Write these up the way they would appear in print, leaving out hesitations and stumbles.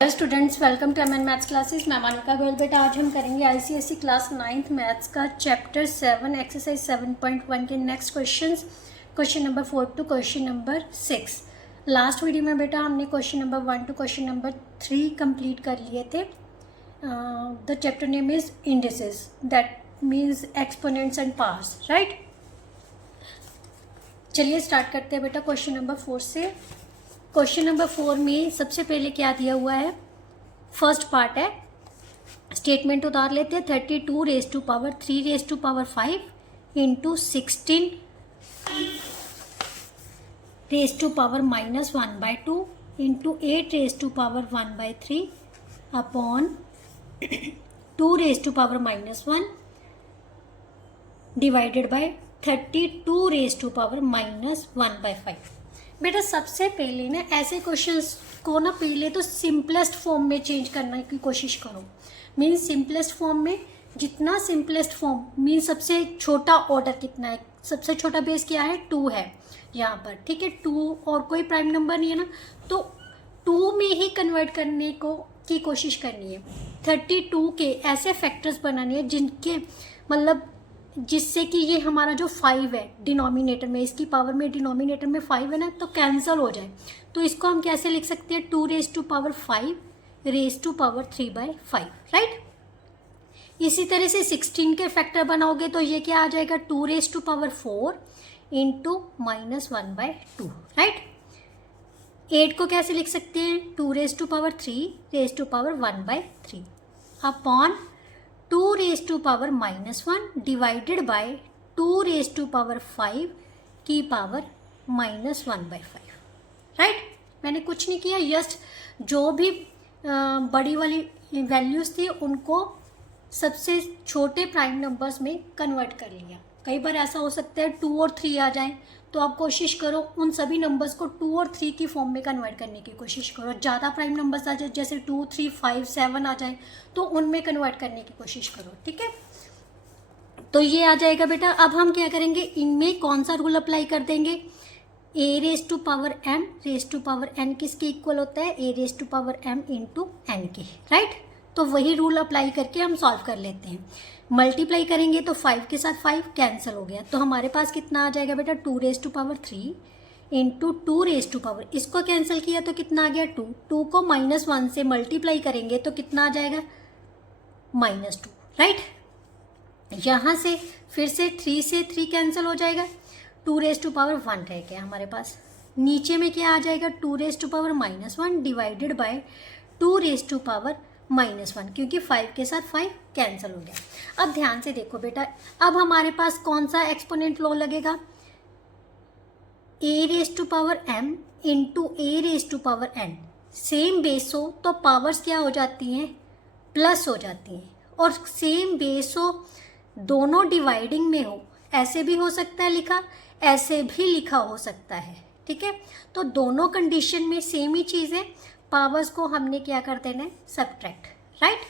Hello students, welcome to MN maths classes. मैं मानिका गोयल। बेटा आज हम करेंगे आईसीएसई क्लास 9th मैथ्स का चैप्टर 7 एक्सरसाइज 7.1 के next questions, question number 4 to question number 6। Last video में बेटा हमने question number 1 to question number 3 complete कर लिए थे। The chapter name is indices, that means exponents and powers, right. चलिए start करते हैं बेटा क्वेश्चन नंबर 4 से। क्वेश्चन नंबर 4 में सबसे पहले क्या दिया हुआ है, फर्स्ट पार्ट है, स्टेटमेंट उतार लेते हैं। 32 raise to power 3 raise to power 5 into 16 raise to power -1/2 into 8 raise to power 1/3 upon 2 raise to power -1 divided by 32 raise to power -1/5। बेटा सबसे पहले ना ऐसे क्वेश्चंस को ना पहले तो सिंपलेस्ट फॉर्म में चेंज करने की कोशिश करो। मीन्स सिंपलेस्ट फॉर्म में, जितना सिंपलेस्ट फॉर्म मीन्स सबसे छोटा ऑर्डर कितना है, सबसे छोटा बेस क्या है, 2 है यहाँ पर, ठीक है। 2 और कोई प्राइम नंबर नहीं है ना, तो 2 में ही कन्वर्ट करने की कोशिश करनी है। 32 के ऐसे फैक्टर्स बनाने हैं जिनके मतलब जिससे कि ये हमारा जो 5 है डिनोमिनेटर में, इसकी पावर में डिनोमिनेटर में 5 है ना, तो कैंसिल हो जाए। तो इसको हम कैसे लिख सकते हैं, 2 raise to power 5 raise to power 3/5, right. इसी तरह से 16 के फैक्टर बनाओगे तो ये क्या आ जाएगा, 2 raise to power 4 into -1/2, right. 8 को कैसे लिख सकते हैं, 2 raise to power 3 raise to power 1/3 upon 2 raise to power -1 divided by 2 raise to power 5 की पावर -1/5, राइट। मैंने कुछ नहीं किया, जस्ट जो भी बड़ी वाली वैल्यूज़ थी उनको सबसे छोटे प्राइम नंबर्स में कन्वर्ट कर लिया। कई बार ऐसा हो सकता है 2 और 3 आ जाएं, तो आप कोशिश करो उन सभी नंबर्स को 2 और 3 की फॉर्म में कन्वर्ट करने की कोशिश करो। ज़्यादा प्राइम नंबर्स आ जाए, जैसे 2, 3, 5, 7 आ जाए, तो उनमें कन्वर्ट करने की कोशिश करो, ठीक है। तो ये आ जाएगा बेटा। अब हम क्या करेंगे, इनमें कौन सा रूल अप्लाई कर देंगे, a raise to power m raise to power n किसके इक्वल होता है, a raise to power m into n के, राइट। तो वही रूल अप्लाई करके हम सॉल्व कर लेते हैं। मल्टीप्लाई करेंगे तो 5 के साथ 5 कैंसिल हो गया, तो हमारे पास कितना आ जाएगा बेटा, 2 raise to power 3 into 2 raise to power, इसको कैंसिल किया तो कितना आ गया, 2। 2 को -1 से मल्टीप्लाई करेंगे तो कितना आ जाएगा, -2, राइट। यहाँ से फिर से 3 से 3 कैंसिल हो जाएगा, 2 रेज टू पावर 1 रह गया हमारे पास। नीचे में क्या आ जाएगा, 2 raise to power -1 divided by 2 raise to power -1, क्योंकि 5 के साथ 5 कैंसिल हो गया। अब ध्यान से देखो बेटा, अब हमारे पास कौन सा एक्सपोनेंट लॉ लगेगा, a raise to power m into a raise to power n। Same base हो तो पावर्स क्या हो जाती हैं, प्लस हो जाती हैं, और सेम बेस हो दोनों डिवाइडिंग में हो, ऐसे भी हो सकता है लिखा, ऐसे भी लिखा हो सकता है, ठीक है। तो दोनों कंडीशन में सेम ही चीज़ है, पावर्स को हमने क्या कर देना है, सब्ट्रैक्ट, राइट।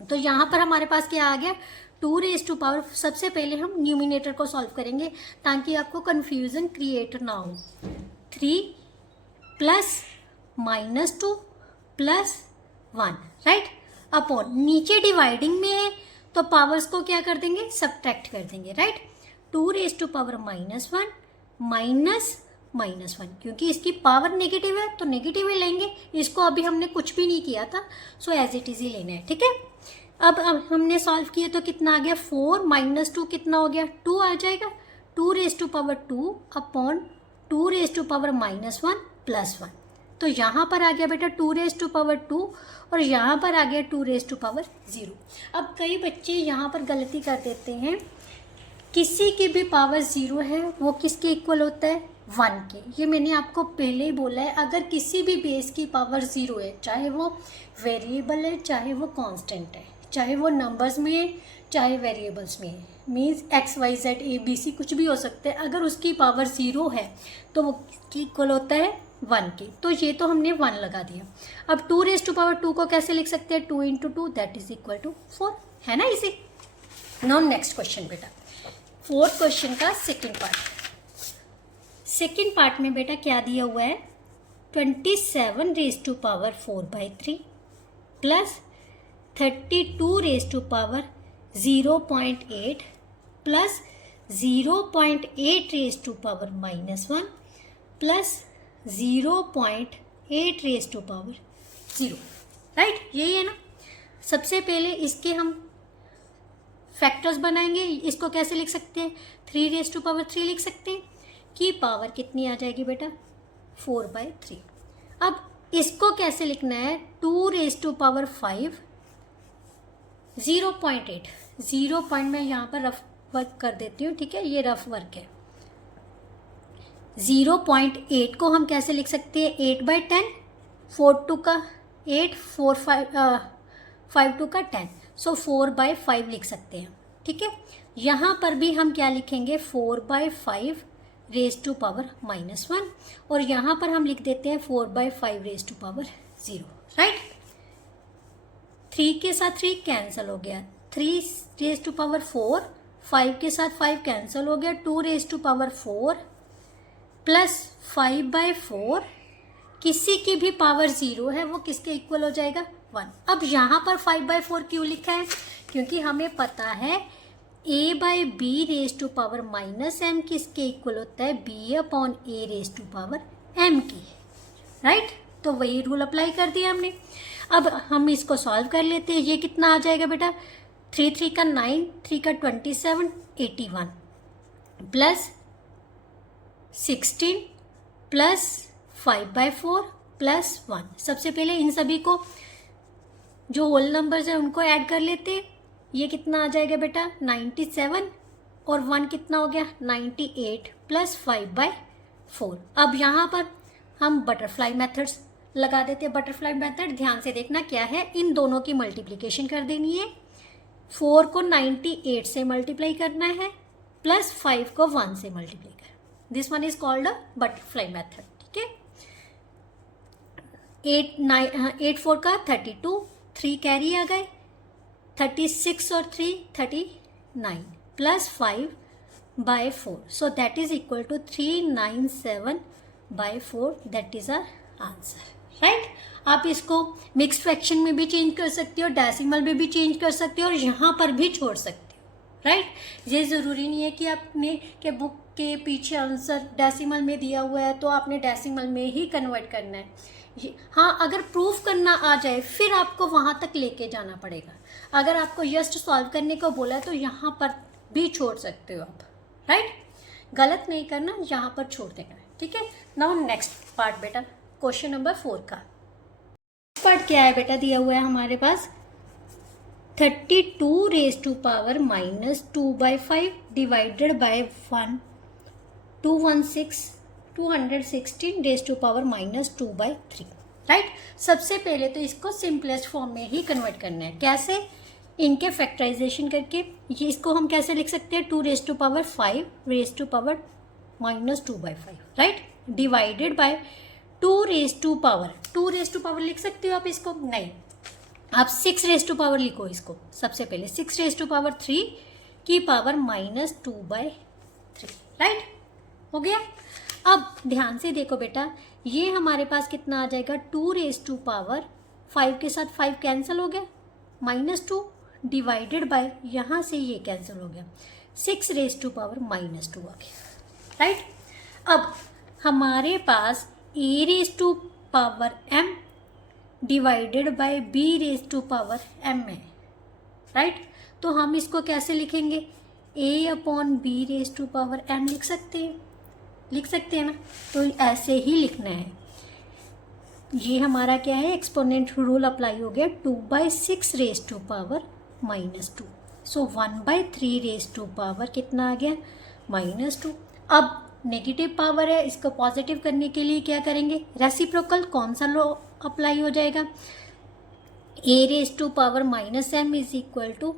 तो यहाँ पर हमारे पास क्या आ गया, 2 रेज टू पावर, सबसे पहले हम न्यूमिनेटर को सॉल्व करेंगे ताकि आपको कंफ्यूजन क्रिएट ना हो। 3 प्लस -2 प्लस 1, राइट, अपॉन नीचे डिवाइडिंग में है तो पावर्स को क्या कर देंगे, सब्ट्रैक्ट कर देंगे, राइट। 2 रेज टू पावर -1 -1, क्योंकि इसकी पावर नेगेटिव है तो नेगेटिव ही लेंगे, इसको अभी हमने कुछ भी नहीं किया था, सो एज इट इज ही लेना है, ठीक है। अब हमने सॉल्व किया तो कितना आ गया, 4 -2 कितना हो गया, 2 आ जाएगा। 2 raise to power 2 upon 2 raise to power -1 plus 1, तो यहाँ पर आ गया बेटा 2 रेज टू पावर 2 और यहाँ पर आ गया 2 रेज टू पावर 0। अब कई बच्चे यहाँ पर गलती कर देते हैं, किसी की भी पावर 0 है वो किसके इक्वल होता है, 1 के। ये मैंने आपको पहले ही बोला है, अगर किसी भी बेस की पावर 0 है, चाहे वो वेरिएबल है चाहे वो कांस्टेंट है, चाहे वो नंबर्स में है चाहे वेरिएबल्स में है, मीन्स XYZ ABC कुछ भी हो सकता है, अगर उसकी पावर 0 है तो वो किसकी इक्वल होता है, 1 के। तो ये तो हमने 1 लगा दिया। अब 2 रेज टू पावर 2 को कैसे लिख सकते हैं, 2 into 2 that is equal to 4, है ना इसी। नाउ नेक्स्ट क्वेश्चन बेटा, 4th क्वेश्चन का सेकेंड पार्ट में बेटा क्या दिया हुआ है, 27 raise to power 4/3 plus 32 raise to power 0.8 plus 0.8 raise to power -1 plus 0.8 raise to power 0, right, यही है ना। सबसे पहले इसके हम फैक्टर्स बनाएंगे। इसको कैसे लिख सकते हैं, 3 रेज टू पावर 3 लिख सकते हैं, की पावर कितनी आ जाएगी बेटा 4/3। अब इसको कैसे लिखना है, 2 रेज टू पावर 5 0.8, 0 पॉइंट मैं यहाँ पर रफ वर्क कर देती हूँ, ठीक है, ये रफ वर्क है। 0.8 को हम कैसे लिख सकते हैं, 8/10, 4 2 का 8, 4 5 2 का 10, सो 4/5 लिख सकते हैं, ठीक है। यहाँ पर भी हम क्या लिखेंगे, 4/5 रेज टू पावर -1, और यहाँ पर हम लिख देते हैं 4/5 रेज टू पावर 0, राइट। 3 के साथ 3 कैंसिल हो गया, 3 रेज टू पावर 4, 5 के साथ 5 कैंसिल हो गया, 2 रेज टू पावर 4 प्लस 5/4, किसी की भी पावर 0 है वो किसके इक्वल हो जाएगा 1। अब यहाँ पर 5/4 क्यों लिखा है, क्योंकि हमें पता है a/b raise to power -m किसके इक्वल होता है, b/a raise to power m की, राइट। तो वही रूल अप्लाई कर दिया हमने। अब हम इसको सॉल्व कर लेते हैं। ये कितना आ जाएगा बेटा, 3 3 का 9, 3 का 27, 81 प्लस 16 प्लस 5/4 प्लस 1। सबसे पहले इन सभी को जो होल नंबर्स हैं उनको ऐड कर लेते हैं। ये कितना आ जाएगा बेटा 97, और 1 कितना हो गया 98 प्लस 5/4। अब यहाँ पर हम बटरफ्लाई मेथड्स लगा देते हैं। बटरफ्लाई मेथड ध्यान से देखना क्या है, इन दोनों की मल्टीप्लिकेशन कर देनी है। 4 को 98 से मल्टीप्लाई करना है प्लस 5 को 1 से मल्टीप्लाई करना। This one is called a butterfly method, ठीक है। 8 4 का 32, 3 कैरी आ गए, 36 और 3 39 plus 5/4, so that is equal to 397/4, that is our answer, right. आप इसको मिक्स्ड फ्रैक्शन में भी चेंज कर सकते हो, डेसिमल में भी चेंज कर सकते हो, और यहाँ पर भी छोड़ सकते हो, राइट। ये ज़रूरी नहीं है कि आपने के बुक के पीछे आंसर डेसिमल में दिया हुआ है तो आपने डेसिमल में ही कन्वर्ट करना है। हाँ, अगर प्रूफ करना आ जाए फिर आपको वहाँ तक लेके जाना पड़ेगा। अगर आपको जस्ट सॉल्व करने को बोला है तो यहाँ पर भी छोड़ सकते हो आप, राइट। गलत नहीं करना, यहाँ पर छोड़ देना है, ठीक है। नाउ नेक्स्ट पार्ट बेटा, क्वेश्चन नंबर 4 का पार्ट क्या है बेटा, दिया हुआ है हमारे पास 32 raise to power -2/5 divided by 216 raise to power -2/3, right. सबसे पहले तो इसको सिंपलेस्ट फॉर्म में ही कन्वर्ट करना है। कैसे, इनके फैक्टराइजेशन करके। ये इसको हम कैसे लिख सकते हैं, 2 raise to power 5 raise to power -2/5, right, divided by 2 raise to power लिख सकते हो आप इसको, नहीं, आप 6 रेज टू पावर लिखो इसको। सबसे पहले 6 रेज टू पावर 3 की पावर -2/3, राइट, हो गया। अब ध्यान से देखो बेटा, ये हमारे पास कितना आ जाएगा, 2 रेज टू पावर 5 के साथ 5 कैंसिल हो गया, -2 डिवाइडेड बाय, यहाँ से ये कैंसिल हो गया, 6 रेज टू पावर -2 आ गया, राइट। अब हमारे पास a raise to power m divided by b raise to power m है, राइट। तो हम इसको कैसे लिखेंगे, a/b raise to power m लिख सकते हैं ना। तो ऐसे ही लिखना है। ये हमारा क्या है, एक्सपोनेंट रूल अप्लाई हो गया, 2/6 raise to power -2, so 1/3 raise to power कितना आ गया -2। अब नेगेटिव पावर है, इसको पॉजिटिव करने के लिए क्या करेंगे, रेसिप्रोकल कौन सा लॉ अप्लाई हो जाएगा, a raise to power -m is equal to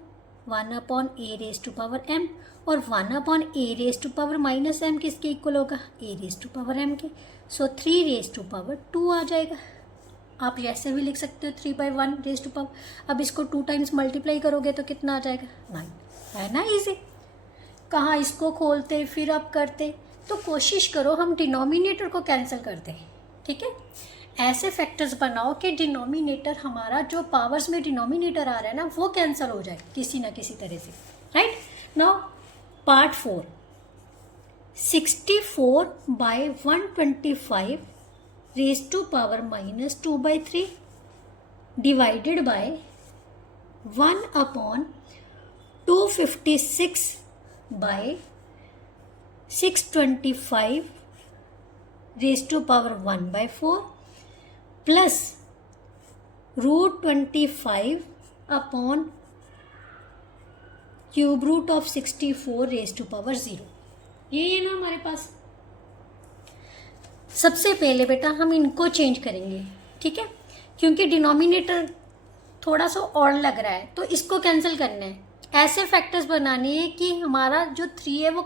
1/a raise to power m, और 1/a raise to power -m किसके इक्वल होगा, a raise to power m के, सो 3 रेज टू पावर 2 आ जाएगा। आप ऐसे भी लिख सकते हो 3/1 रेज टू पावर। अब इसको 2 टाइम्स मल्टीप्लाई करोगे तो कितना आ जाएगा 9, है ना इजी। कहाँ इसको खोलते फिर आप करते, तो कोशिश करो हम डिनोमिनेटर को कैंसिल कर दें, ठीक है, ऐसे फैक्टर्स बनाओ कि डिनोमिनेटर हमारा जो पावर्स में डिनोमिनेटर आ रहा है ना वो कैंसिल हो जाए किसी ना किसी तरह से, right. Now part 4, 64 by 125 raise to power minus 2/3 divided by 1 upon 256 by 625 raise to power 1/4 plus √25 upon cube root of 64 raise to power 0। ये है ना हमारे पास। सबसे पहले बेटा हम इनको चेंज करेंगे, ठीक है, क्योंकि डिनोमिनेटर थोड़ा सा और लग रहा है तो इसको कैंसिल करना है। ऐसे फैक्टर्स बनाने हैं कि हमारा जो 3 है वो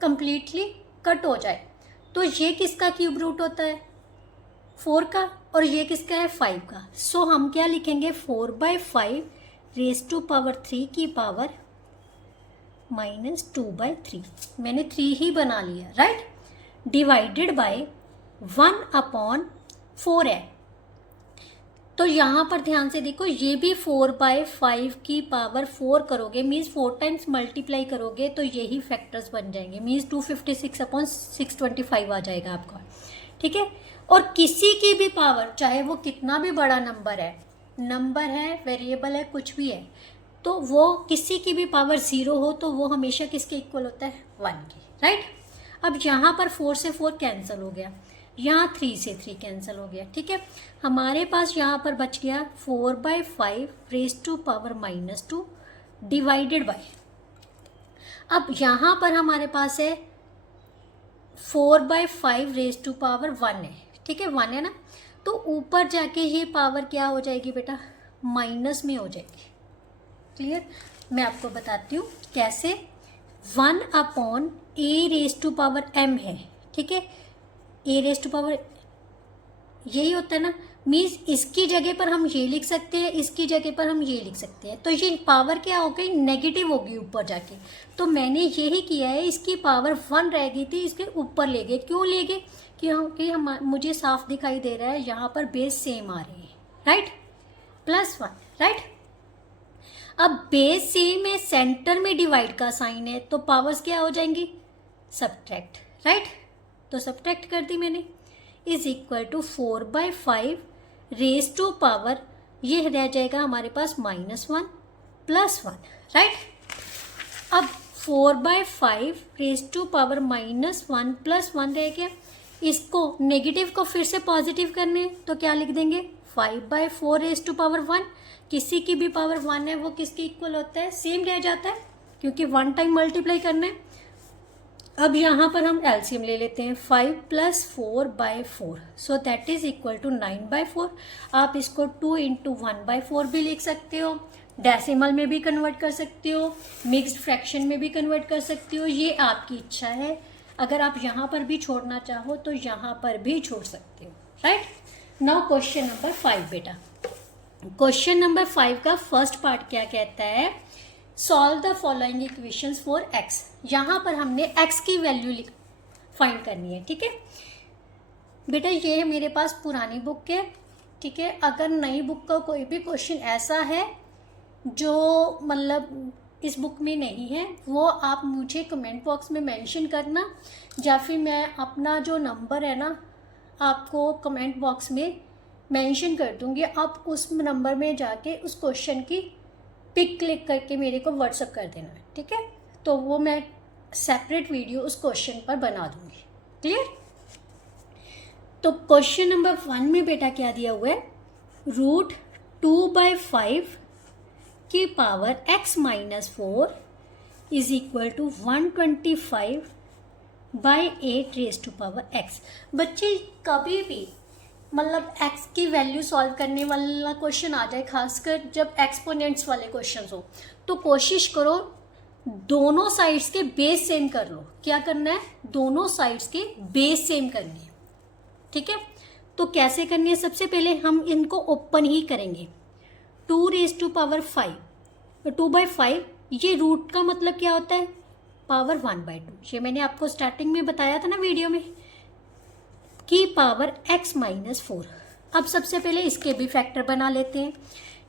कंप्लीटली कट हो जाए। तो ये किसका क्यूब रूट होता है? 4 का, और ये किसका है? 5 का। सो हम क्या लिखेंगे? 4/5 रेज टू पावर 3 की पावर -2/3। मैंने 3 ही बना लिया, राइट। डिवाइडेड बाय 1/4 है। तो यहाँ पर ध्यान से देखो, ये भी 4/5 की पावर 4 करोगे मीन्स 4 टाइम्स मल्टीप्लाई करोगे तो यही फैक्टर्स बन जाएंगे, मीन्स 256/625 आ जाएगा आपका, ठीक है। और किसी की भी पावर, चाहे वो कितना भी बड़ा नंबर है, वेरिएबल है, कुछ भी है, तो वो किसी की भी पावर 0 हो तो वो हमेशा किसके इक्वल होता है? 1 की, राइट। अब यहाँ पर 4 से 4 कैंसिल हो गया, यहाँ 3 से 3 कैंसिल हो गया, ठीक है। हमारे पास यहाँ पर बच गया 4/5 raise to power -2 divided by, अब यहाँ पर हमारे पास है 4/5 रेज टू पावर 1 है, ठीक है, 1 है ना। तो ऊपर जाके ये पावर क्या हो जाएगी बेटा? माइनस में हो जाएगी। क्लियर? मैं आपको बताती हूँ कैसे। 1/a raise to power m है, ठीक है, a रेज टू पावर यही होता है ना, मीन्स इसकी जगह पर हम ये लिख सकते हैं, इसकी जगह पर हम ये लिख सकते हैं। तो ये पावर क्या हो गई? नेगेटिव होगी ऊपर जाके। तो मैंने यही किया है, इसकी पावर 1 रह गई थी, इसके ऊपर ले गए। क्यों ले गए? क्योंकि मुझे साफ दिखाई दे रहा है यहाँ पर बेस सेम आ रही है, राइट, +1, राइट। अब बेस सेम है, सेंटर में डिवाइड का साइन है, तो पावर्स क्या हो जाएंगी? Subtract, right. तो सब्ट्रैक्ट कर दी मैंने, is equal to 4/5 raise to power, ये रह जाएगा हमारे पास -1 +1, राइट। अब 4/5 रेज टू पावर -1 +1 रह गया। इसको नेगेटिव को फिर से पॉजिटिव करने हैं तो क्या लिख देंगे? 5/4 रेज टू पावर 1। किसी की भी पावर 1 है वो किसके इक्वल होता है? सेम रह जाता है, क्योंकि 1 टाइम मल्टीप्लाई करना है। अब यहाँ पर हम एलसीएम ले लेते हैं, 5 + 4/4, so that is equal to 9/4। आप इसको 2 × 1/4 भी लिख सकते हो, डेसिमल में भी कन्वर्ट कर सकते हो, मिक्स्ड फ्रैक्शन में भी कन्वर्ट कर सकते हो, ये आपकी इच्छा है। अगर आप यहाँ पर भी छोड़ना चाहो तो यहाँ पर भी छोड़ सकते हो, राइट। नाउ क्वेश्चन नंबर 5 बेटा। क्वेश्चन नंबर 5 का फर्स्ट पार्ट क्या कहता है? Solve the following equations for x। यहाँ पर हमने x की वैल्यू फाइंड करनी है, ठीक है बेटा। ये है मेरे पास पुरानी बुक है, ठीक है। अगर नई बुक का कोई भी क्वेश्चन ऐसा है जो मतलब इस बुक में नहीं है, वो आप मुझे कमेंट बॉक्स में मेंशन करना, या फिर मैं अपना जो नंबर है ना आपको कमेंट बॉक्स में मेंशन कर दूँगी। आप उस नंबर में जाके उस क्वेश्चन की पिक क्लिक करके मेरे को व्हाट्सअप कर देना है, ठीक है। तो वो मैं सेपरेट वीडियो उस क्वेश्चन पर बना दूँगी, क्लियर। तो क्वेश्चन नंबर 1 में बेटा क्या दिया हुआ है? √2/5 की power x - 4 is equal to 125/8 raise to power x। बच्चे कभी भी मतलब x की वैल्यू सॉल्व करने वाला क्वेश्चन आ जाए, खासकर जब एक्सपोनेंट्स वाले क्वेश्चंस हो, तो कोशिश करो दोनों साइड्स के बेस सेम कर लो। क्या करना है? दोनों साइड्स के बेस सेम करनी है, ठीक है। तो कैसे करनी है? सबसे पहले हम इनको ओपन ही करेंगे। 2⁵, 2/5, ये रूट का मतलब क्या होता है? पावर 1/2। ये मैंने आपको स्टार्टिंग में बताया था ना वीडियो में। की पावर x माइनस 4। अब सबसे पहले इसके भी फैक्टर बना लेते हैं।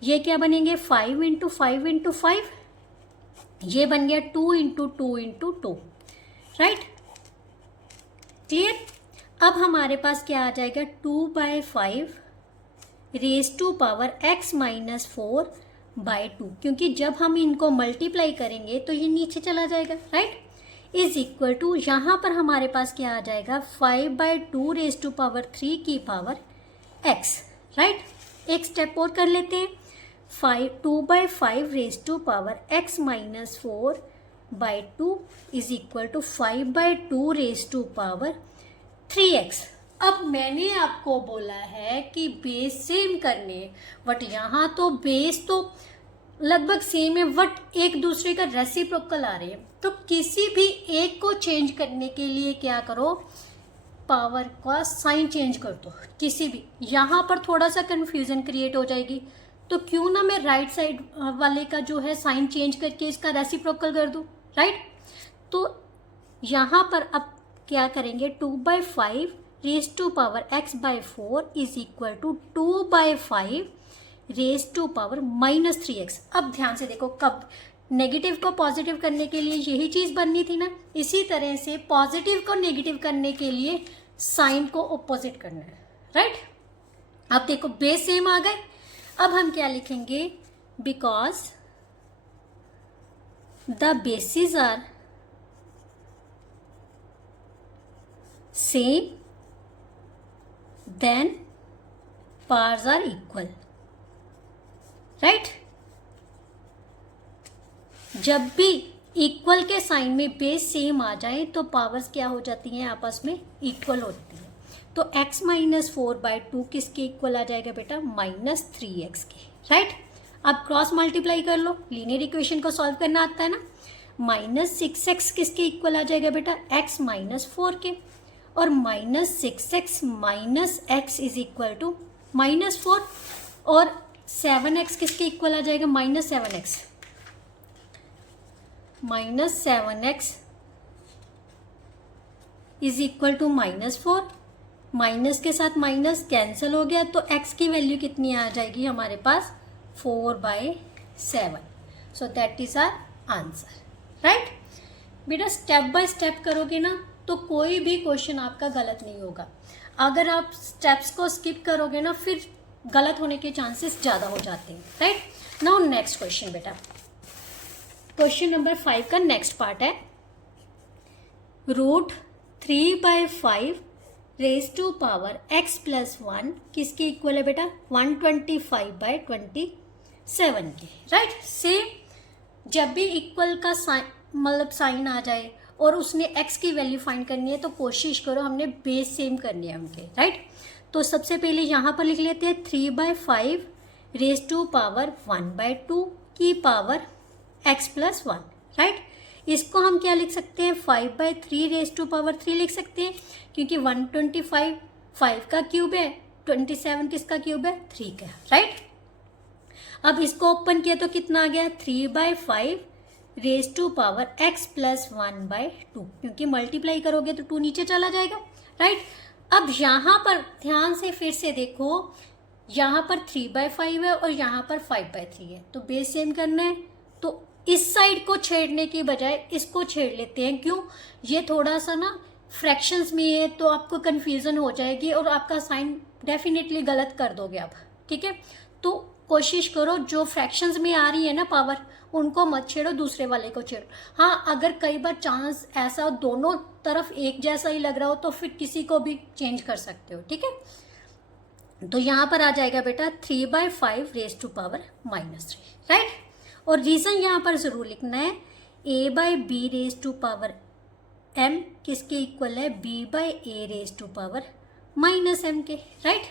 ये क्या बनेंगे 5 इंटू 5 इंटू 5, ये बन गया 2 इंटू 2 इंटू 2, राइट, क्लियर। अब हमारे पास क्या आ जाएगा 2/5 raise to power x minus 4/2, क्योंकि जब हम इनको मल्टीप्लाई करेंगे तो ये नीचे चला जाएगा, राइट, इज इक्वल टू यहाँ पर हमारे पास क्या आ जाएगा 5/2 रेज टू पावर 3 की पावर x, राइट। एक स्टेप और कर लेते हैं, 2/5 raise to power x minus 4/2 is equal to 5/2 raise to power 3x। अब मैंने आपको बोला है कि बेस सेम करने, बट यहाँ तो बेस तो लगभग सेम है, बट एक दूसरे का रेसिप्रोकल आ रहे हैं, तो किसी भी एक को चेंज करने के लिए क्या करो, पावर का साइन चेंज कर दो किसी भी। यहाँ पर थोड़ा सा कंफ्यूजन क्रिएट हो जाएगी, तो क्यों ना मैं राइट साइड वाले का जो है साइन चेंज करके इसका रेसिप्रोकल कर दूँ, राइट। तो यहाँ पर अब क्या करेंगे 2/5 raise to power x/4 is equal to 2/5 raise to power minus 3x। अब ध्यान से देखो, कब नेगेटिव को पॉजिटिव करने के लिए यही चीज बननी थी ना, इसी तरह से पॉजिटिव को नेगेटिव करने के लिए साइन को ऑपोजिट करना है, राइट। अब देखो बेस सेम आ गए। अब हम क्या लिखेंगे, because the basis are same then parts are equal, right. जब भी इक्वल के साइन में बेस सेम आ जाए तो पावर्स क्या हो जाती हैं, आपस में इक्वल होती हैं। तो x माइनस 4/2 किसके इक्वल आ जाएगा बेटा, माइनस 3x के, राइट। अब क्रॉस मल्टीप्लाई कर लो, लीनियर इक्वेशन को सॉल्व करना आता है ना। माइनस 6x किसके इक्वल आ जाएगा बेटा, x माइनस 4 के, और minus 6x minus x is equal to minus 4, और 7x किसके इक्वल आ जाएगा, minus 7x, minus 7x is equal to minus 4, minus के साथ माइनस कैंसिल हो गया, तो x की वैल्यू कितनी आ जाएगी हमारे पास 4/7। So that is our answer, right. बेटा स्टेप बाय स्टेप करोगे ना तो कोई भी क्वेश्चन आपका गलत नहीं होगा। अगर आप स्टेप्स को स्किप करोगे ना फिर गलत होने के चांसेस ज़्यादा हो जाते हैं, राइट। नाउ नेक्स्ट क्वेश्चन बेटा, क्वेश्चन नंबर 5 का नेक्स्ट पार्ट है, √3/5 raise to power x plus 1 किसके इक्वल है बेटा, 125/27 के, राइट। सेम जब भी इक्वल का मतलब साइन आ जाए और उसने x की वैल्यू फाइंड करनी है तो कोशिश करो हमने बेस सेम करनी है हमके, राइट। तो सबसे पहले यहाँ पर लिख लेते हैं 3/5 रेज टू पावर 1/2 की पावर x प्लस 1, राइट। इसको हम क्या लिख सकते हैं, 5/3 रेज टू पावर 3 लिख सकते हैं, क्योंकि 125 5 का क्यूब है, 27 किसका क्यूब है, 3 का, राइट। अब इसको ओपन किया तो कितना आ गया 3/5 raise to power x plus 1/2, क्योंकि मल्टीप्लाई करोगे तो 2 नीचे चला जाएगा, राइट। अब यहाँ पर ध्यान से फिर से देखो, यहाँ पर 3/5 है और यहाँ पर 5/3 है, तो बेस सेम करना है, तो इस साइड को छेड़ने की बजाय इसको छेड़ लेते हैं। क्यों, ये थोड़ा सा ना फ्रैक्शंस में है तो आपको कन्फ्यूजन हो जाएगी और आपका साइन डेफिनेटली गलत कर दोगे आप, ठीक है। तो कोशिश करो जो फ्रैक्शंस में आ रही है ना पावर, उनको मत छेड़ो, दूसरे वाले को छेड़ो। हाँ, अगर कई बार चांस ऐसा दोनों तरफ एक जैसा ही लग रहा हो तो फिर किसी को भी चेंज कर सकते हो, ठीक है। तो यहाँ पर आ जाएगा बेटा 3/5 रेज टू पावर -3, राइट। और रीजन यहाँ पर जरूर लिखना है, a/b raise to power m किसके इक्वल है, b/a raise to power -m के, राइट।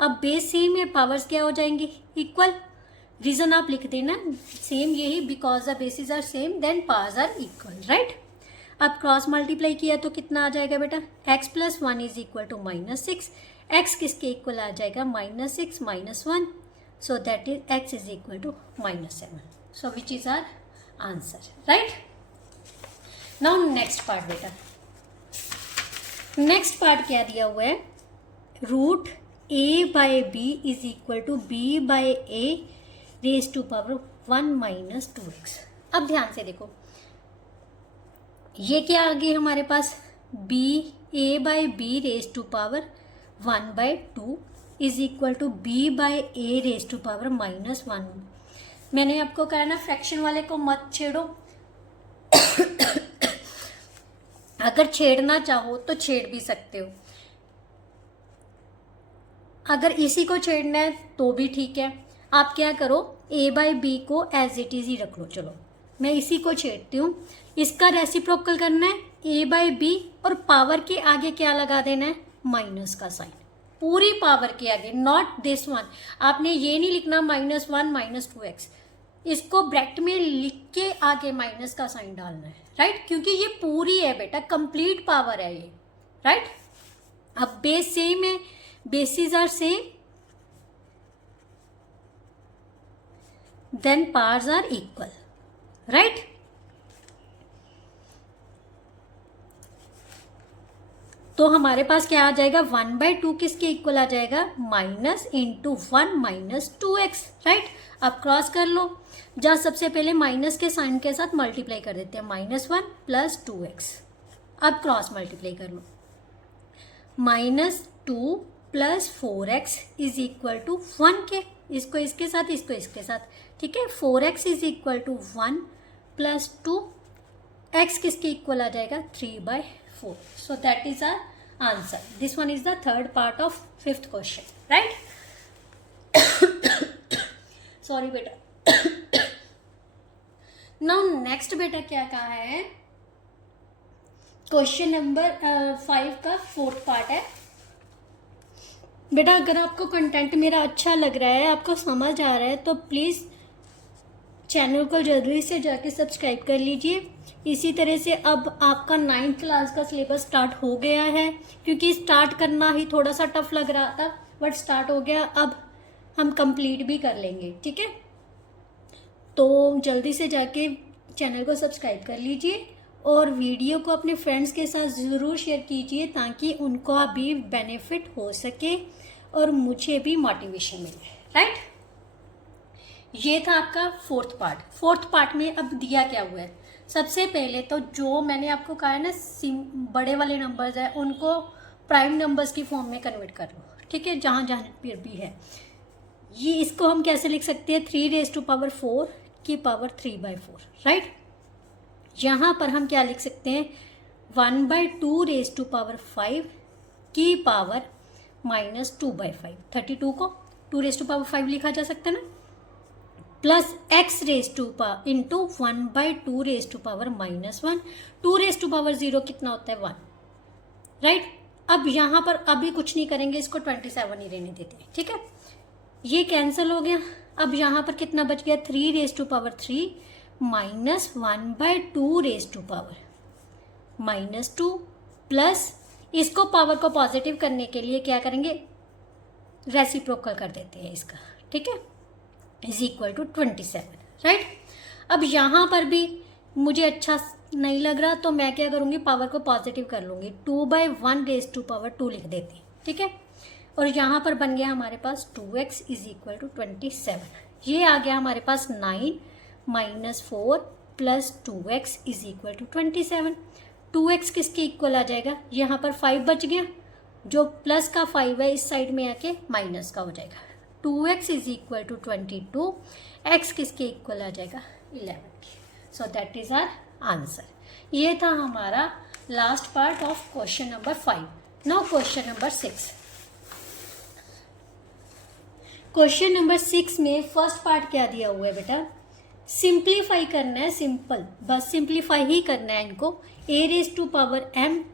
अब बेस सेम है, पावर्स क्या हो जाएंगी, इक्वल। रीजन आप लिख देना सेम, यही, because the basis are same then powers are equal, right. अब क्रॉस मल्टीप्लाई किया तो कितना आ जाएगा बेटा, x plus 1 is equal to -6, x किसके इक्वल आ जाएगा, -6 -1, so that is x is equal to -7, so which is our answer, right. Now next part बेटा, नेक्स्ट पार्ट क्या दिया हुआ है, root A by B is equal to B by A raise to power 1 minus 2x। अब ध्यान से देखो, ये क्या आ गई हमारे पास, B A by B raise to power 1 by 2 is equal to B by A raise to power minus 1। मैंने आपको कहा ना फ्रैक्शन वाले को मत छेड़ो। अगर छेड़ना चाहो तो छेड़ भी सकते हो, अगर इसी को छेड़ना है तो भी ठीक है। आप क्या करो, ए बाय बी को एज इट इज ही रख लो। चलो मैं इसी को छेड़ती हूँ, इसका रेसिप्रोकल करना है ए बाय बी और पावर के आगे क्या लगा देना है, माइनस का साइन, पूरी पावर के आगे, नॉट दिस वन। आपने ये नहीं लिखना -1 माइनस 2x, इसको ब्रैकेट में लिख के आगे माइनस का साइन डालना है, राइट, क्योंकि ये पूरी है बेटा, कंप्लीट पावर है ये, राइट। अब बेस सेम है, basis are same, then powers are equal, right. तो हमारे पास क्या आ जाएगा, 1/2 किसके इक्वल आ जाएगा, minus into 1 minus 2x, right. अब क्रॉस कर लो, जहाँ सबसे पहले माइनस के साइन के साथ मल्टीप्लाई कर देते हैं, -1 प्लस 2x। अब क्रॉस मल्टीप्लाई कर लो, -2 plus 4x is equal to 1 के, इसको इसके साथ, इसको इसके साथ, ठीक है। 4x is equal to 1 plus 2, x किसके इक्वल आ जाएगा, 3/4। So that is our answer. This one is the third part of 5th question, right. Sorry बेटा। नाउ नेक्स्ट बेटा क्या कहा है, क्वेश्चन नंबर 5 का 4th पार्ट है। बेटा अगर आपको कंटेंट मेरा अच्छा लग रहा है, आपको समझ आ रहा है, तो प्लीज़ चैनल को जल्दी से जाके सब्सक्राइब कर लीजिए। इसी तरह से अब आपका 9th क्लास का सिलेबस स्टार्ट हो गया है, क्योंकि स्टार्ट करना ही थोड़ा सा टफ लग रहा था, बट स्टार्ट हो गया, अब हम कंप्लीट भी कर लेंगे, ठीक है। तो जल्दी से जाके चैनल को सब्सक्राइब कर लीजिए और वीडियो को अपने फ्रेंड्स के साथ ज़रूर शेयर कीजिए, ताकि उनको भी बेनिफिट हो सके और मुझे भी मोटिवेशन मिले, राइट। ये था आपका 4th पार्ट। 4th पार्ट में अब दिया क्या हुआ है, सबसे पहले तो जो मैंने आपको कहा है ना, बड़े वाले नंबर्स है उनको प्राइम नंबर्स की फॉर्म में कन्वर्ट कर लो, ठीक है, जहाँ जहाँ पर भी है। ये इसको हम कैसे लिख सकते हैं, 3⁴ की पावर 3/4, राइट। यहाँ पर हम क्या लिख सकते हैं, 1/2⁵ की पावर -2/5। 32 को 2⁵ लिखा जा सकता है ना, प्लस x इंटू 1/2⁻1। 2⁻0 कितना होता है, 1, राइट। अब यहाँ पर अभी कुछ नहीं करेंगे, इसको 27 ही रहने देते हैं, ठीक है। ये कैंसिल हो गया। अब यहाँ पर कितना बच गया, 3⁻3 माइनस 1/2⁻2 प्लस इसको पावर को पॉजिटिव करने के लिए क्या करेंगे, रेसिप्रोकल कर देते हैं इसका, ठीक है, इज इक्वल टू 27, राइट। अब यहाँ पर भी मुझे अच्छा नहीं लग रहा, तो मैं क्या करूँगी, पावर को पॉजिटिव कर लूँगी, 2/1⁻2 लिख देती, ठीक है। और यहाँ पर बन गया हमारे पास 2x इज इक्वल टू 27। ये आ गया हमारे पास 9 - 4 plus 2x is equal to 27। 2x किसके इक्वल आ जाएगा, यहाँ पर 5 बच गया, जो प्लस का 5 है इस साइड में आके माइनस का हो जाएगा। 2x is equal to 22, x किसके इक्वल आ जाएगा, 11। So that is our answer. ये था हमारा last part of question number 5। Now question number 6। Question number 6 में फर्स्ट पार्ट क्या दिया हुआ है बेटा, सिंप्लीफाई करना है, सिंपल, बस सिंप्लीफाई ही करना है इनको। a⁻m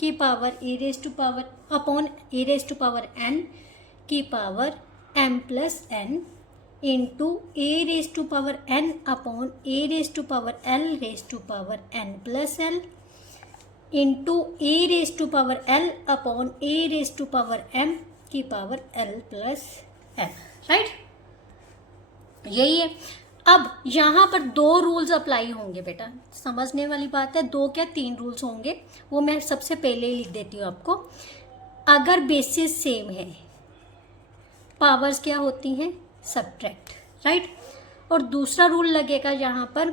की पावर अपॉन a⁻n की power m+n into a⁻n upon a⁻l⁻n+l into a⁻l upon a⁻m की पावर l+n, राइट। यही है। अब यहाँ पर 2 रूल्स अप्लाई होंगे बेटा, समझने वाली बात है, 2 क्या 3 रूल्स होंगे, वो मैं सबसे पहले ही लिख देती हूँ आपको। अगर बेसिस सेम है, पावर्स क्या होती हैं, सब्ट्रैक्ट, राइट। और दूसरा रूल लगेगा यहाँ पर,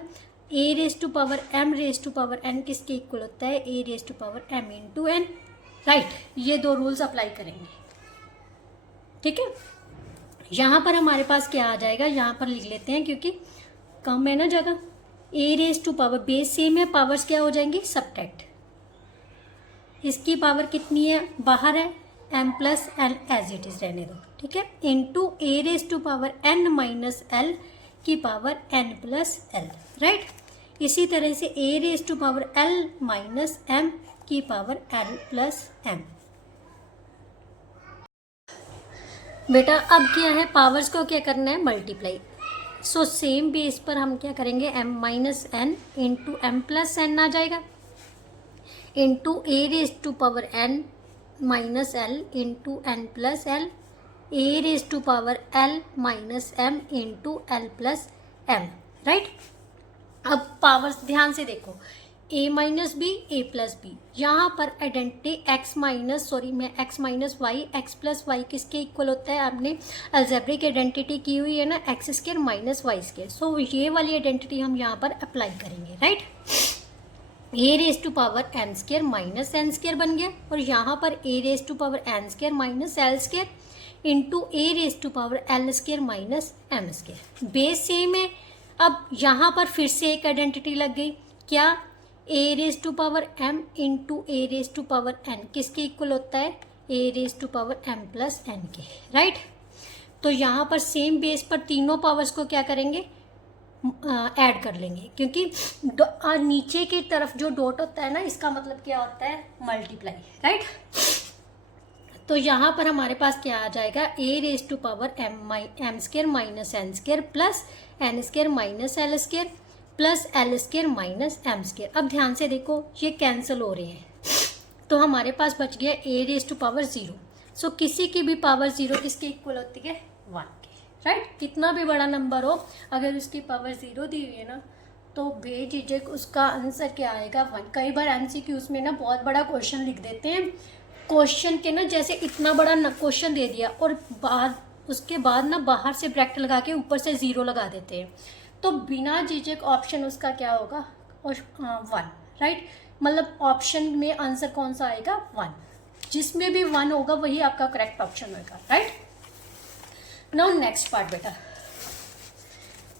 A raise to power M raise to power N किसके इक्वल होता है, A raise to power M into N, right. ये दो रूल्स अप्लाई करेंगे, ठीक है। यहाँ पर हमारे पास क्या आ जाएगा, यहाँ पर लिख लेते हैं क्योंकि कम है ना जगह। A raise to power, base same है, पावर्स क्या हो जाएंगी, सब्ट्रैक्ट। इसकी पावर कितनी है, बाहर है, M plus L as it is रहने दो, ठीक है, into A raise to power N minus L की power N plus L, right. इसी तरह से A raise to power L minus M की पावर एल प्लस एम। बेटा अब क्या है, पावर्स को क्या करना है, मल्टीप्लाई। सो सेम बेस पर हम क्या करेंगे, M minus N into M plus N आ जाएगा, into A raise to power N minus L into N plus L, A raise to power L minus M into L plus M, right. अब powers ध्यान से देखो, a minus B A plus B, यहाँ पर identity x minus Y X plus Y किसके equal होता है, आपने अलजेब्रिक आइडेंटिटी की हुई है ना, X square minus Y square. So ये वाली आइडेंटिटी हम यहाँ पर अप्लाई करेंगे, right. A raise to power N square minus N square बन गया, और यहाँ पर A raise to power N square minus L square into A raise to power L square minus M square. Base same है। अब यहाँ पर फिर से एक आइडेंटिटी लग गई, क्या, A raise to power M into A raise to power N किसके इक्वल होता है, A raise to power M plus N के, राइट। तो यहाँ पर सेम बेस पर तीनों पावर्स को क्या करेंगे, ऐड कर लेंगे, क्योंकि नीचे की तरफ जो डॉट होता है ना, इसका मतलब क्या होता है, मल्टीप्लाई, राइट। तो यहाँ पर हमारे पास क्या आ जाएगा, A raise to power M square minus N square plus N square minus L square plus L square minus M square. अब ध्यान से देखो, ये कैंसिल हो रहे हैं, तो हमारे पास बच गया ए रेज टू पावर 0। सो किसी की भी पावर 0 किसके इक्वल होती है, 1 के, राइट। कितना भी बड़ा नंबर हो, अगर उसकी पावर 0 दी हुई है ना, तो बेझिझक उसका आंसर क्या आएगा, 1। कई बार एमसीक्यूज में ना बहुत बड़ा क्वेश्चन लिख देते हैं, क्वेश्चन के ना जैसे इतना बड़ा क्वेश्चन दे दिया और उसके बाद ना बाहर से ब्रैकेट लगा के ऊपर से 0 लगा देते हैं, तो बिना झिझक ऑप्शन उसका क्या होगा, 1, राइट। मतलब ऑप्शन में आंसर कौन सा आएगा, 1। जिसमें भी 1 होगा वही आपका करेक्ट ऑप्शन होगा, राइट। नाउ नेक्स्ट पार्ट बेटा,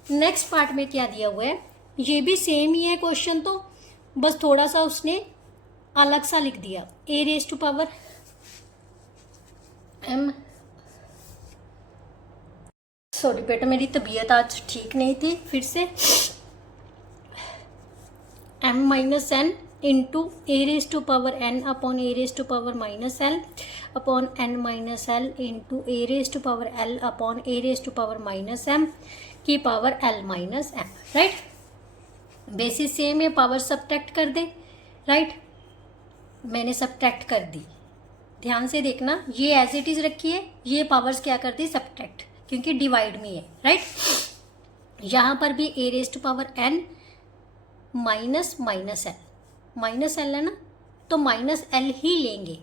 नेक्स्ट पार्ट में क्या दिया हुआ है, ये भी सेम ही है क्वेश्चन, तो बस थोड़ा सा उसने अलग सा लिख दिया, A raise to power M, sorry बेटा मेरी तबीयत आज ठीक नहीं थी, फिर से, M minus N into A raise to power N upon A raise to power minus L upon N minus L into A raise to power L upon A raise to power minus M की power L minus M, right. Basis same है, power subtract कर दे, right. मैंने subtract कर दी, ध्यान से देखना, ये एज इट इज रखी है, ये पावर्स क्या कर दी, सब्ट्रैक्ट, क्योंकि डिवाइड में है, राइट। यहाँ पर भी A raise to power N minus minus L है ना, तो माइनस एल ही लेंगे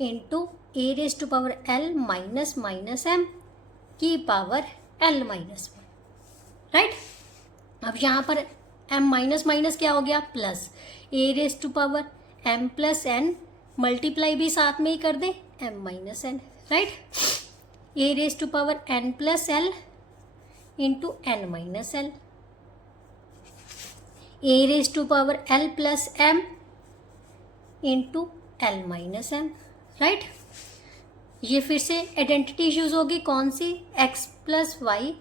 into A raise to power L minus minus M की power L minus one, right. अब यहाँ पर एम माइनस माइनस क्या हो गया, plus, A raise to power M plus N, multiply भी साथ में ही कर दे, M minus N, right. A raise to power N plus L into N minus L, A raise to power L plus M into L minus M, right. ये फिर से identity use होगी, कौन सी, X plus Y,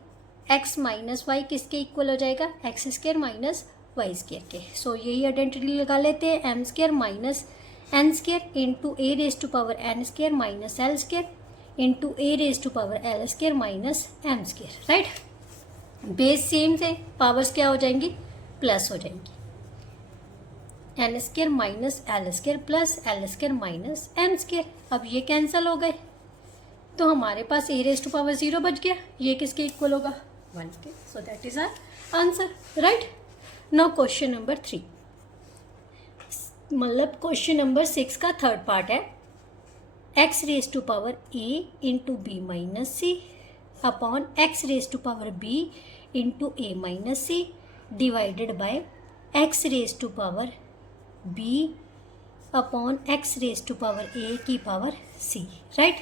X minus Y किसके equal हो जाएगा, X square minus Y square के। सो यही आइडेंटिटी लगा लेते हैं, M square minus N square into A raise to power N square minus L square into A raise to power L square minus M square, right. Base same से powers क्या हो जाएंगी, plus हो जाएंगी, N square minus L square plus L square minus M square. अब ये cancel हो गए, तो हमारे पास ए रेज टू पावर 0 बच गया, ये किसके इक्वल होगा, 1 के। So that is our answer, right. Now question number 3, मतलब क्वेश्चन नंबर 6 का थर्ड पार्ट है। X raise to power A into B minus C upon X raise to power B into A minus C divided by X raise to power B upon X raise to power A की power सी, right.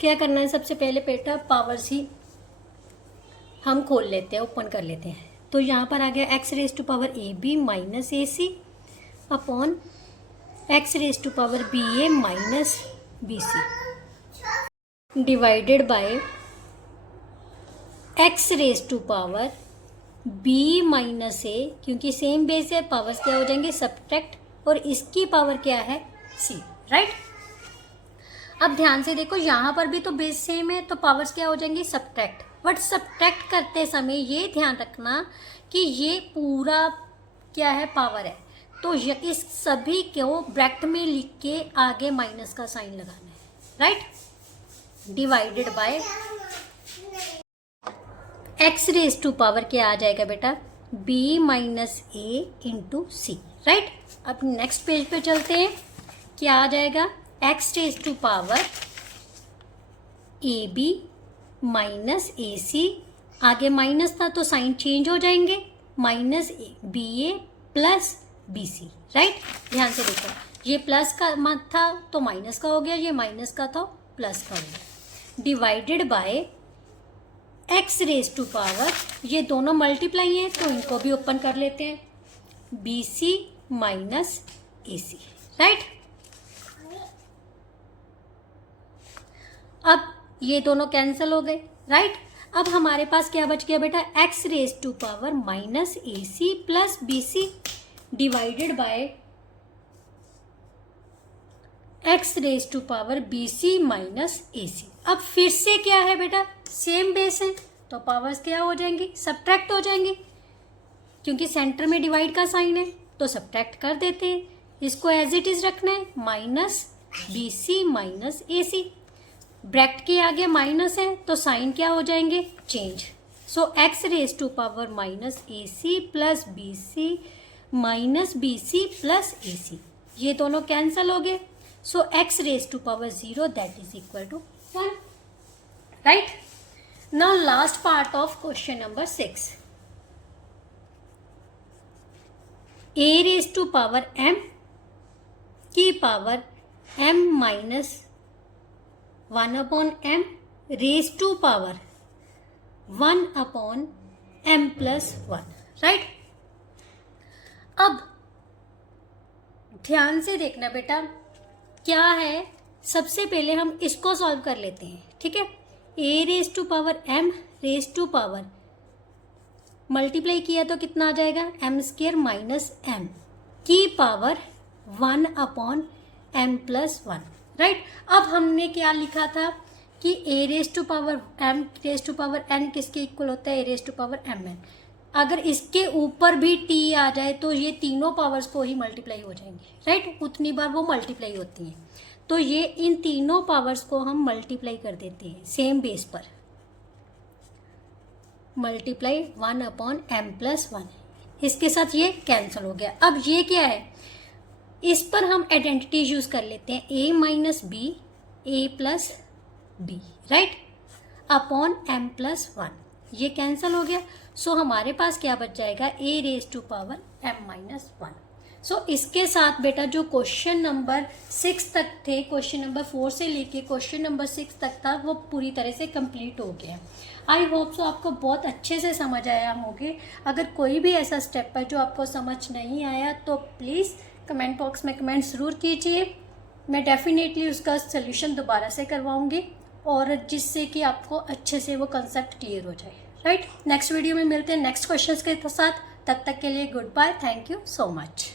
क्या करना है सबसे पहले बेटा, powers ही हम खोल लेते हैं, ओपन कर लेते हैं। तो यहाँ पर आ गया X raise to power A B minus A C upon X raise to power B A minus B C divided by X raise to power B minus A, क्योंकि सेम बेस है, पावर्स क्या हो जाएंगे subtract, और इसकी power क्या है सी, right. अब ध्यान से देखो, यहाँ पर भी तो बेस सेम है, तो पावर्स क्या हो जाएंगी सब्ट्रैक्ट। बट सब्ट्रैक्ट करते समय ये ध्यान रखना कि ये पूरा क्या है पावर है, तो इस सभी को ब्रैकेट में लिख के आगे माइनस का साइन लगाना है, right. Divided by X raise to power क्या आ जाएगा बेटा, B minus A into C, right. अब नेक्स्ट पेज पे चलते हैं, क्या आ जाएगा, X raise to power A B minus A C, आगे माइनस था तो साइन चेंज हो जाएंगे, minus B A plus B C, right. ध्यान से देखो, ये प्लस का था तो माइनस का हो गया, ये माइनस का था प्लस का हो गया, divided by X raise to power, ये दोनों मल्टीप्लाई हैं तो इनको भी ओपन कर लेते हैं, B C minus A C, right. अब ये दोनों कैंसिल हो गए, राइट। अब हमारे पास क्या बच गया बेटा, X raise to power minus A C plus B C divided by X raise to power B C minus A C. अब फिर से क्या है बेटा, सेम बेस है तो पावर्स क्या हो जाएंगी सब्ट्रैक्ट हो जाएंगी, क्योंकि सेंटर में डिवाइड का साइन है तो सब्ट्रैक्ट कर देते हैं, इसको एज इट इज रखना है, minus B C minus A C, bracket के आगे माइनस है तो साइन क्या हो जाएंगे change, so X raise to power minus A C plus B C minus B C plus A C, ये दोनों कैंसिल हो गए, so X raise to power 0 that is equal to 1, right. Now last part of question number 6, A raise to power m की power m minus 1 upon m raise to power 1 upon m plus 1, right. अब ध्यान से देखना बेटा, क्या है, सबसे पहले हम इसको सॉल्व कर लेते हैं, ठीक है। a raise to power m raise to power multiply किया तो कितना आ जाएगा, m स्क्वायर माइनस m की power 1 upon m plus 1, right. अब हमने क्या लिखा था कि a raise to power m raise to power n किसके इक्वल होता है, a raise to power mn। अगर इसके ऊपर भी t आ जाए तो ये तीनों पावर्स को ही मल्टीप्लाई हो जाएंगे, राइट। उतनी बार वो मल्टीप्लाई होती हैं, तो ये इन तीनों पावर्स को हम मल्टीप्लाई कर देते हैं सेम बेस पर, मल्टीप्लाई 1 अपॉन m प्लस 1, इसके साथ ये कैंसिल हो गया। अब ये क्या है, इस पर हम आइडेंटिटी यूज कर लेते हैं, a minus B A plus B, right, upon m plus 1, ये कैंसिल हो गया, सो हमारे पास क्या बच जाएगा, a raise to power m minus 1। So इसके साथ बेटा जो क्वेश्चन नंबर 6 तक थे, क्वेश्चन नंबर 4 से लेके क्वेश्चन नंबर 6 तक था, वो पूरी तरह से कंप्लीट हो गया। आई होप सो आपको बहुत अच्छे से समझ आया होंगे। अगर कोई भी ऐसा स्टेप है जो आपको समझ नहीं आया तो प्लीज़ कमेंट बॉक्स में कमेंट ज़रूर कीजिए, मैं डेफिनेटली उसका सोल्यूशन दोबारा से करवाऊँगी, और जिससे कि आपको अच्छे से वो कंसेप्ट क्लियर हो जाए, राइट। नेक्स्ट वीडियो में मिलते हैं नेक्स्ट क्वेश्चंस के साथ, तब तक के लिए goodbye, thank you so much.